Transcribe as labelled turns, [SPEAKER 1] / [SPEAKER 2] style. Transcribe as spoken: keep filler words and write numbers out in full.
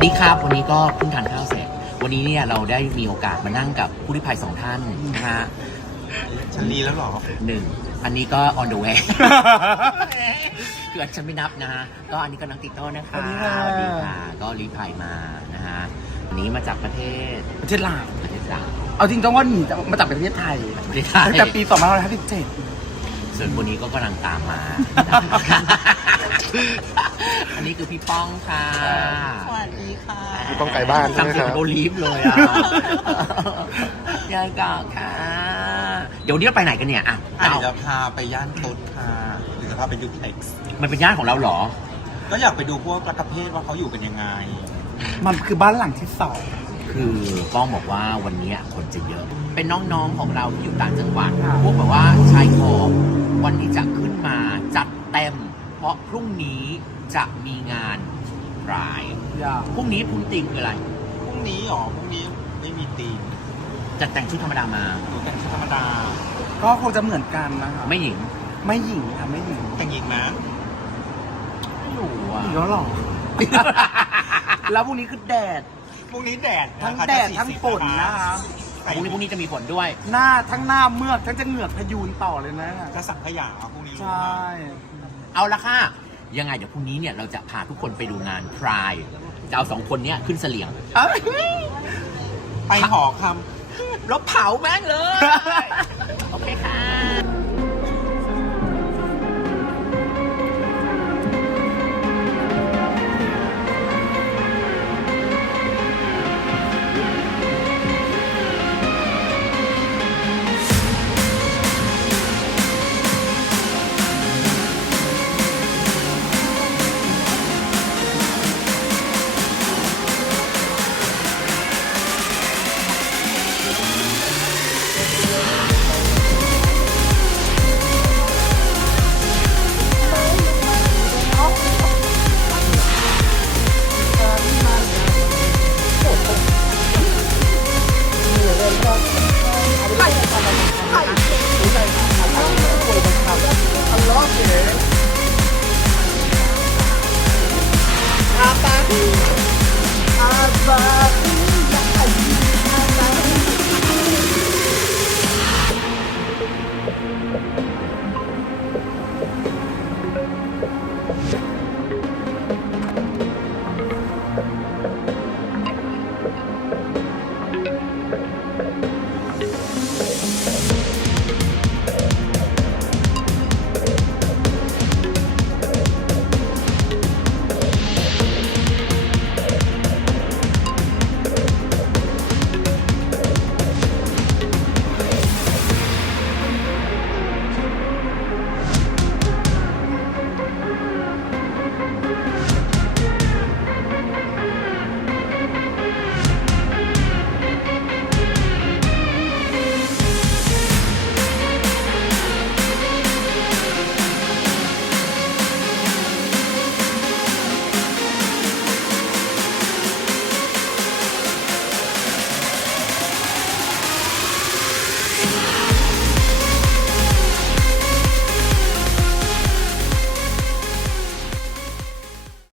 [SPEAKER 1] ดีครับวันนี้ก็เพิ่งทานข้าวเสร็จวันนี้เนี่ยเราได้มีโอกาสมานั่งกับผู้ลี้ภัยสองท่านนะฮะ
[SPEAKER 2] ฉันรีแล้วหรอ
[SPEAKER 1] หนึ่งอันนี้ก็ on the way เกิดฉันไม่นับนะฮะก็อันนี้ก็นักติดต่อนะคะสวัสดีค่ะก็ลี้ภัยมานะฮะอันนี้มาจากประเทศ
[SPEAKER 3] ประเทศลาว
[SPEAKER 1] ประเทศลาว
[SPEAKER 3] เอาจริงต้องว่าหนีมาจากประเทศไทย
[SPEAKER 1] ประเทศไทย
[SPEAKER 3] ตั้งแต่ปีสองพันห้าร้อยห้าสิบเจ็ด
[SPEAKER 1] ส่วนคนนี้ก็กำลังตามมา อันนี้คือพี่ป้องค่ะ
[SPEAKER 4] สวัสดีค่ะ
[SPEAKER 2] พี่ป้องไก่บ้านใช่ไหมครับ
[SPEAKER 1] ทำเสียงโอลีฟเลยอ่ะยายกอกค่ะ เดี๋ยววันนี้เราไปไหนกันเนี่ยอ่ะ
[SPEAKER 2] อ่ะ
[SPEAKER 1] เอา
[SPEAKER 2] เดี๋ยวจะพาไปย่านตุ๊ดค่ะหรือจะพาไปยูเท็กซ์
[SPEAKER 1] มันเป็นญาติของเราเหรอ
[SPEAKER 2] ก็อยากไปดูพวกรัฐเพศว่าเขาอยู่กันยังไง
[SPEAKER 3] มันคือบ้านหลังที่สอง
[SPEAKER 1] คือป้องบอกว่าวันนี้คนจะเยอะ เป็นน้องๆของเราที่อยู่ต่างจังหวัด พวกแบบว่าชายขอบวันนี้จะขึ้นมาจัดเต็ม เพราะพรุ่งนี้จะมีงานราย
[SPEAKER 3] อย่า
[SPEAKER 1] พรุ่งนี้พุนติงคืออะไร
[SPEAKER 2] พรุ่งนี้หรอพรุ่งนี้ไม่มีตีม
[SPEAKER 1] จะแต่งชุดธรรมดามา
[SPEAKER 2] หนูแต่งชุดธรรมดา
[SPEAKER 3] ก็คงจะเหมือนกันนะคะ
[SPEAKER 1] ไม่หญิง
[SPEAKER 3] ไม่หญิงค่ะไม่หญิง
[SPEAKER 2] แต่งหญิงนะ
[SPEAKER 1] ไม่รู้อ่ะ
[SPEAKER 3] หญิงแล้วหรอ แล้วพรุ่งนี้คือแดด
[SPEAKER 2] พรุ่งนี้แดด
[SPEAKER 3] ทั้ง
[SPEAKER 2] นะคะ
[SPEAKER 3] แดด
[SPEAKER 2] จะ
[SPEAKER 3] ทั้งฝนนะคะ
[SPEAKER 1] พรุ่งนี้พรุ่งนี้จะมีฝนด้วย
[SPEAKER 3] หน้าทั้งหน้าเมือกทั้งจะเหงือกพยูนต่อเลยนะ
[SPEAKER 2] จะสั่งขยะอ่ะพรุ่งนี้รู้
[SPEAKER 3] ใช่
[SPEAKER 2] ไหม
[SPEAKER 1] เอาละค่ะ ยังไงเดี๋ยวพรุ่งนี้เนี่ยเราจะพาทุกคนไปดูงานพรายจะเอาสองคนเนี้ยขึ้นเสลียง
[SPEAKER 3] เอ้ย
[SPEAKER 2] ไปหอค
[SPEAKER 1] รถเผาแม่งเลย โอเคค่ะ